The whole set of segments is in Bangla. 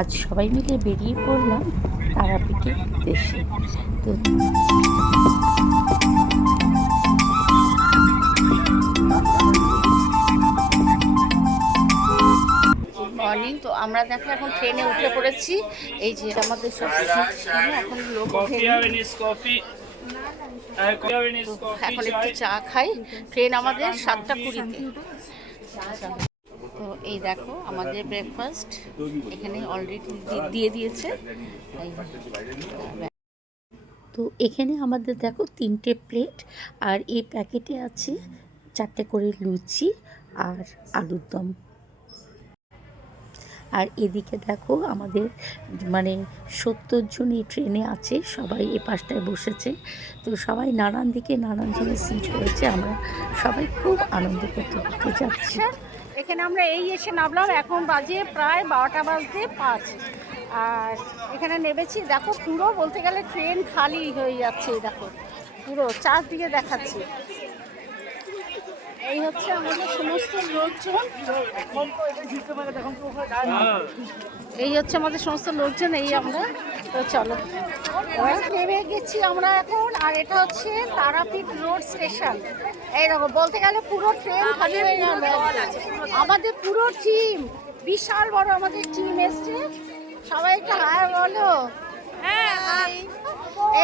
আজ সবাই মিলে বেরিয়ে পড়লাম তারাপীঠের উদ্দেশ্যে। তো মর্নিং, তো আমরা দেখো এখন ট্রেনে উঠে পড়েছি। এই যে আমাদের সব এখন লোক এখন একটু চা খাই। ট্রেন আমাদের 7:20-তে। তো এই দেখো আমাদের ব্রেকফাস্ট এখানে অলরেডি দিয়ে দিয়েছে। তো এখানে আমাদের দেখো 3টে প্লেট, আর এই প্যাকেটে আছে 4টে করে লুচি আর আলুর দম। আর এদিকে দেখো আমাদের 70 জন এই ট্রেনে আছে, সবাই এ পাশটায় বসেছে। তো সবাই নানান দিকে নানান জিনিস সিট হয়েছে, আমরা সবাই খুব আনন্দ করতে করতে যাচ্ছি। এখানে আমরা এই এসে নামলাম, এখন বাজে প্রায় 12:05। আর এখানে নেমেছি, দেখো পুরো বলতে গেলে ট্রেন খালি হয়ে যাচ্ছে। দেখো পুরো চারদিকে দেখাচ্ছি। এই হচ্ছে আমাদের সমস্ত লোকজন, এই হচ্ছে আমাদের সমস্ত লোকজন, এই আমরা। তো চলো নেমে গেছি আমরা এখন। আর এটা হচ্ছে তারাপীঠ রোড স্টেশন। এইরকম বলতে গেলে পুরো ট্রেন খালি হয়ে গেল। আমাদের পুরো টিম, বিশাল বড় আমাদের টিম এসছে। সবাই একটা হাই বলো।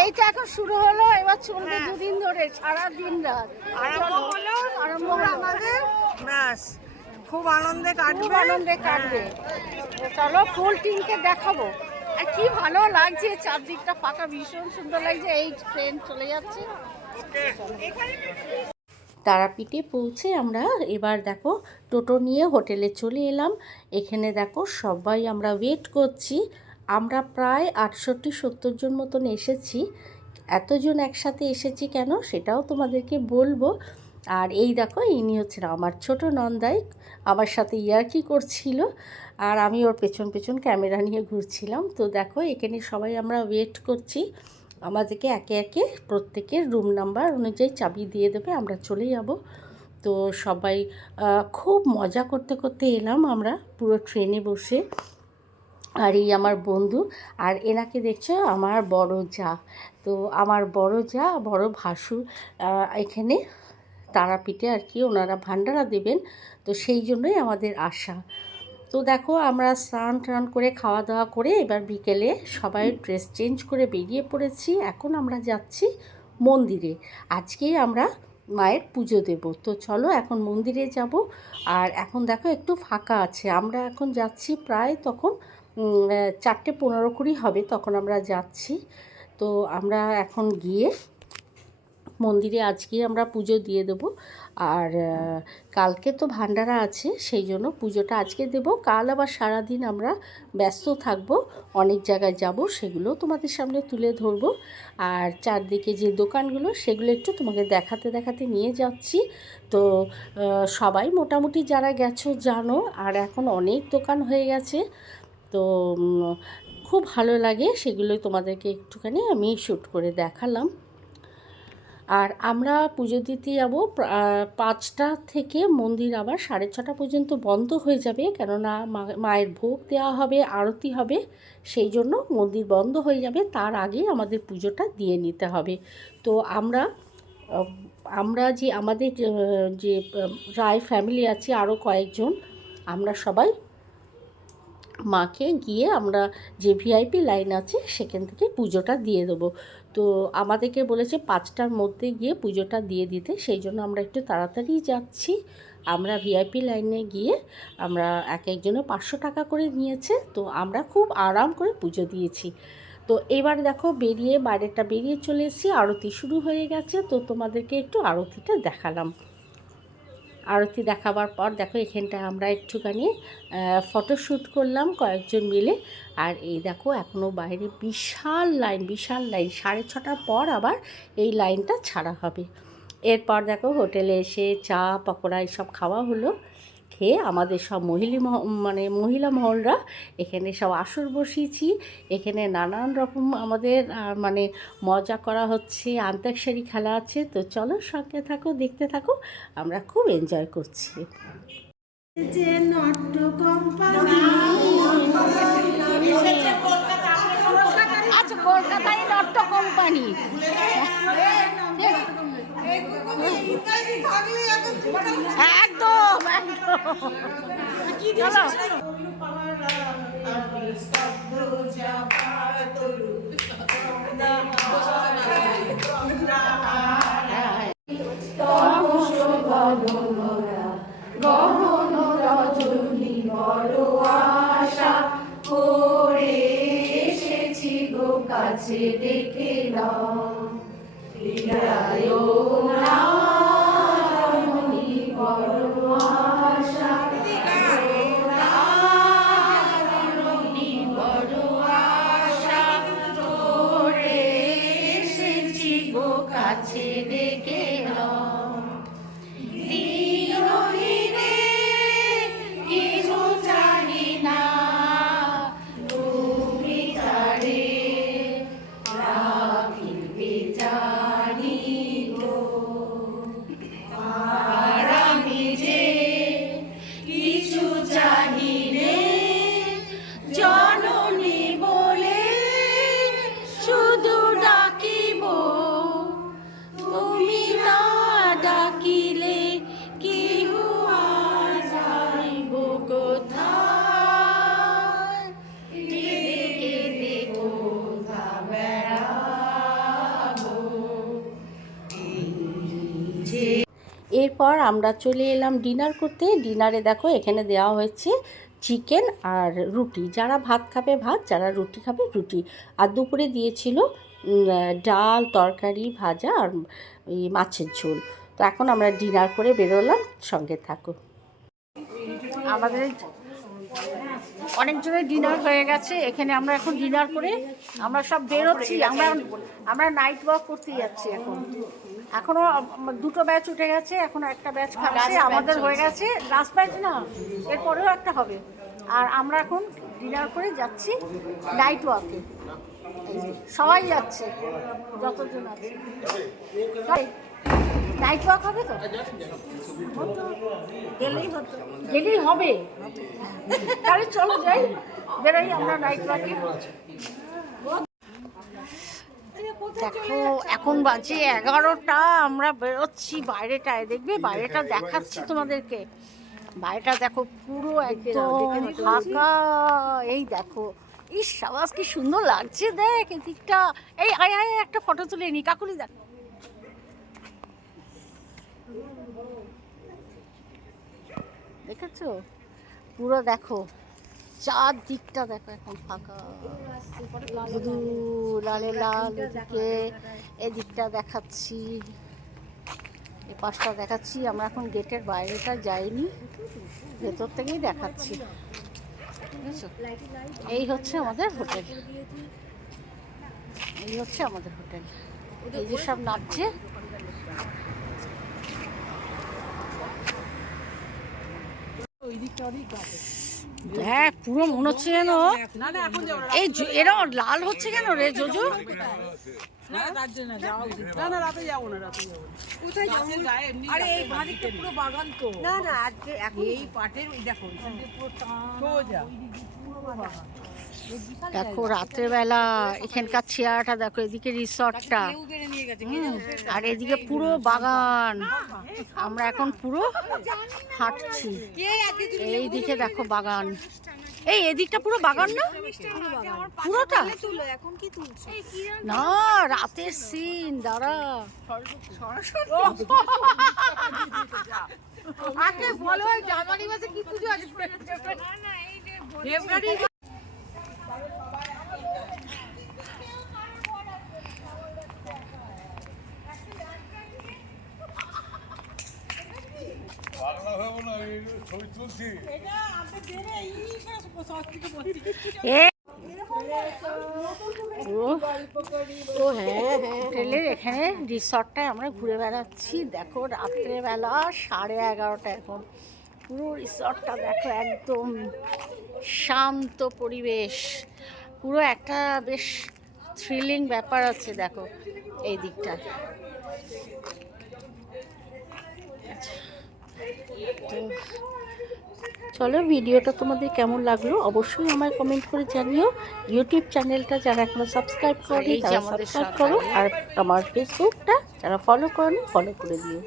এইটা এখন শুরু হলো, এবার চলবে 2 দিন ধরে, সারা দিন রাত আরম্ভ হলো আমাদের। ব্যাস খুব আনন্দে কাটবে। চলো ফুল টিমকে দেখাবো। আর কি ভালো লাগছে, চারদিকটা ফাঁকা, ভীষণ সুন্দর লাগছে। এই ট্রেন চলে যাচ্ছে। তারাপীঠে পৌঁছে আমরা এবার দেখো টোটো নিয়ে হোটেলে চলে এলাম। এখানে দেখো সবাই আমরা ওয়েট করছি। আমরা প্রায় 68-70 জন মতন এসেছি। এতজন একসাথে এসেছি কেন সেটাও তোমাদেরকে বলবো। আর এই দেখো ইনি হচ্ছেন আমার ছোট নন্দাই, আমার সাথে ইয়ার্কি করছিল, আর আমি ওর পেছন পেছন ক্যামেরা নিয়ে ঘুরছিলাম। তো দেখো এখানে সবাই আমরা ওয়েট করছি। আমাদেরকে একে একে প্রত্যেকের রুম নাম্বার অনুযায়ী চাবি দিয়ে দেবে, আমরা চলে যাব। তো সবাই খুব মজা করতে করতে এলাম আমরা পুরো ট্রেনে বসে। আর এই আমার বন্ধু, আর এনাকে দেখছো আমার বড় যা। তো আমার বড় ভাসুর এখানে তারাপীঠে আর কি ওনারা ভান্ডারা দেবেন, তো সেই জন্যই আমাদের আশা। তো দেখো আমরা স্নান টান করে খাওয়া দাওয়া করে এবার বিকেলে সবাই ড্রেস চেঞ্জ করে বেরিয়ে পড়েছি। এখন আমরা যাচ্ছি মন্দিরে, আজকেই আমরা মায়ের পুজো দেব। তো চলো এখন মন্দিরে যাব। আর এখন দেখো একটু ফাঁকা আছে, আমরা এখন যাচ্ছি প্রায় তখন 4:15 হবে, তখন আমরা যাচ্ছি। তো আমরা এখন গিয়ে মন্দিরে আজকে আমরা পুজো দিয়ে দেব। আর কালকে তো ভান্ডারা আছে, সেই জন্য পুজোটা আজকে দেব। কাল আবার সারাদিন আমরা ব্যস্ত থাকব, অনেক জায়গায় যাব, সেগুলো তোমাদের সামনে তুলে ধরব। আর চারদিকে যে দোকানগুলো সেগুলো একটু তোমাকে দেখাতে দেখাতে নিয়ে যাচ্ছি। তো সবাই মোটামুটি যারা গেছো জানো, আর এখন অনেক দোকান হয়ে গেছে। তো খুব ভালো লাগে, সেগুলোই তোমাদেরকে একটুখানি আমি শ্যুট করে দেখালাম। আর আমরা পুজো দিতে যাব 5টা থেকে, মন্দির আবার 6:30 পর্যন্ত বন্ধ হয়ে যাবে, কেননা মায়ের ভোগ দেওয়া হবে, আরতি হবে, সেই জন্য মন্দির বন্ধ হয়ে যাবে। তার আগে আমাদের পুজোটা দিয়ে নিতে হবে। তো আমরা যে আমাদের যে রায় ফ্যামিলি আছে আরও কয়েকজন, আমরা সবাই মাকে গিয়ে আমরা যে ভিআইপি লাইন আছে সেখান থেকে পুজোটা দিয়ে দেবো। তো আমাদেরকে বলেছে 5টার মধ্যে গিয়ে পুজোটা দিয়ে দিতে, সেই জন্য আমরা একটু তাড়াতাড়ি যাচ্ছি। আমরা ভিআইপি লাইনে গিয়ে আমরা এক একজনে 500 টাকা করে নিয়েছে, তো আমরা খুব আরাম করে পুজো দিয়েছি। তো এবার দেখো বাইরেটা বেরিয়ে চলে এসেছি, আরতি শুরু হয়ে গেছে। তো তোমাদেরকে একটু আরতিটা দেখালাম। আরতি দেখাবার পর দেখো এখানটায় আমরা একটুখানি ফটোশ্যুট করলাম কয়েকজন মিলে। আর এই দেখো এখনও বাইরে বিশাল লাইন 6:30 পর আবার এই লাইনটা ছাড়া হবে। এরপর দেখো হোটেলে এসে চা পকোড়া এসব খাওয়া হলো। খেয়ে আমাদের সব মহিলা মহলরা এখানে সব আসর বসিয়েছি। এখানে নানান রকম আমাদের মজা করা হচ্ছে, আন্তাক্ষরী খেলা আছে। তো চলো সঙ্গে থাকো, দেখতে থাকো, আমরা খুব এনজয় করছি। জানি। একদম গহন রজনী বড় আশা করে এসেছি গো কাছে ডেকে নাও, ফিরায়ো না রমণী বড় আশা, রমণী বড় আশা করে এসেছি গো কাছে ডেকে নাও। এরপর আমরা চলে এলাম ডিনার করতে। ডিনারে দেখো এখানে দেওয়া হয়েছে চিকেন আর রুটি, যারা ভাত খাবে ভাত, যারা রুটি খাবে রুটি। আর দুপুরে দিয়েছিল ডাল, তরকারি, ভাজা আর মাছের ঝোল। তো এখন আমরা ডিনার করে বেরোলাম, সঙ্গে থাকো। আমাদের অনেকজনের ডিনার হয়ে গেছে, এখানে আমরা এখন ডিনার করে আমরা সব বেরোচ্ছি। আমরা নাইট ওয়াক করতে যাচ্ছি। এখনো দুটো ব্যাচ উঠে গেছে, এখনো একটা ব্যাচ খাচ্ছে। আমাদের হয়ে গেছে লাস্ট ব্যাচ, না এরপরেও একটা হবে। আর আমরা এখন ডিনার করে যাচ্ছি নাইট ওয়াকে। সবাই যাচ্ছে, যতজন আছে। নাইট ওয়াক হবে তো, গেলেই হবে। তাহলে চলো যাই, বেরোই আমরা নাইট ওয়াকে। দেখো এখন বাজে 11টা, আমরা বেরোচ্ছি বাইরেটায়। দেখবে বাইরেটা দেখাচ্ছি তোমাদেরকে। বাইরেটা দেখো পুরো একদম ফাঁকা। এই দেখো, ইস সাবাস কি সুন্দর লাগছে, দেখ এদিকটা। এই আয় আয় একটা ফটো তুলে নি, কাকুলি দেখ। দেখেছো পুরো, দেখো চারদিকটা দেখো এখন ফাঁকা, শুধু লালে লাল। এদিকে এদিকটা দেখাচ্ছি, এ পাশটা দেখাচ্ছি। আমরা এখন গেটের বাইরেটা যাইনি, ভেতর থেকেই দেখাচ্ছি। বুঝেছো, এই হচ্ছে আমাদের হোটেল, এই হচ্ছে আমাদের হোটেল। এই যে সব নাচছে, হ্যাঁ পুরো মনে হচ্ছে যেন এই এরা লাল হচ্ছে কেন রে জোজো? দেখো রাত্রেবেলা এখানকার চেয়ারটা দেখো, এদিকে রিসর্টটা আর এদিকে পুরো বাগান। আমরা এখন পুরো হাঁটছি, এই দিকে দেখো বাগান। এই এদিকটা পুরো বাগান না, পুরোটা না রাতের সিন। দাঁড়া জানুয়ারি মাসে কি পুজো আছে? হোটেলের এখানে রিসর্টটায় আমরা ঘুরে বেড়াচ্ছি। দেখো রাত্রেবেলা 11:30 এখন, পুরো রিসর্টটা দেখো একদম শান্ত পরিবেশ, পুরো একটা বেশ থ্রিলিং ব্যাপার আছে। দেখো এই দিকটা, তো চলো, ভিডিওটা তোমাদের কেমন লাগলো অবশ্যই আমায় কমেন্ট করে জানিও। ইউটিউব চ্যানেলটা যারা এখনো সাবস্ক্রাইব আর করনি এই যে তারা আমাদের সাবস্ক্রাইব করো, সকালে আর আমার ফেসবুকটা যারা ফলো করনি ফলো করে দিও।